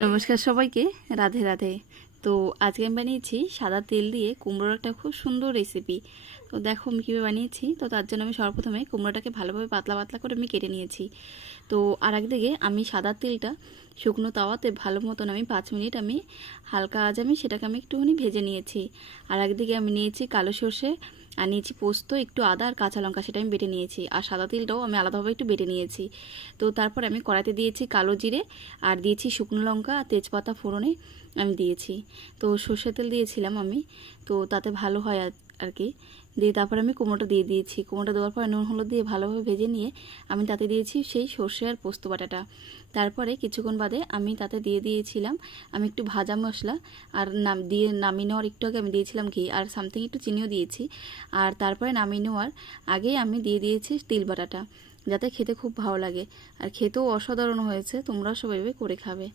নমস্কার সবাইকে, রাধে রাধে। তো আজকে আমি বানিয়েছি সাদা তেল দিয়ে কুমড়োর একটা খুব সুন্দর রেসিপি। তো দেখো আমি কীভাবে বানিয়েছি। তো তার জন্য আমি সর্বপ্রথমে কুমড়োটাকে ভালোভাবে পাতলা পাতলা করে আমি কেটে নিয়েছি। তো আর একদিকে আমি সাদা তেলটা শুকনো তাওয়াতে ভালো মতন আমি 5 মিনিট আমি হালকা আঁচ আমি সেটাকে আমি একটুখানি ভেজে নিয়েছি। আর একদিকে আমি নিয়েছি কালো সর্ষে, আর নিয়েছি পোস্ত, একটু আদা আর কাঁচা লঙ্কা, সেটা আমি বেটে নিয়েছি। আর সাদা তেলটাও আমি আলাদাভাবে একটু বেটে নিয়েছি। তো তারপর আমি কড়াইতে দিয়েছি কালো জিরে, আর দিয়েছি শুকনো লঙ্কা আর তেজপাতা ফোড়নে আমি দিয়েছি। তো সর্ষের তেল দিয়েছিলাম আমি, তো তাতে ভালো হয় আর কি। দিয়ে তারপর আমি কুমড়োটা দিয়ে দিয়েছি। কুমড়োটা দেওয়ার পর নুন হলুদ দিয়ে ভালোভাবে ভেজে নিয়ে আমি তাতে দিয়েছি সেই সর্ষে আর পোস্ত বাটাটা। তারপরে কিছুক্ষণ বাদে আমি তাতে দিয়ে দিয়েছিলাম আমি একটু ভাজা মশলা, আর নামিয়ে নেওয়ার একটু আগে আমি দিয়েছিলাম ঘি, আর সামথিং একটু চিনিও দিয়েছি। আর তারপরে নামিয়ে নেওয়ার আগেই আমি দিয়ে দিয়েছি তিল বাটাটা, যাতে খেতে খুব ভালো লাগে। আর খেতেও অসাধারণ হয়েছে, তোমরাও সবাই করে খাবে।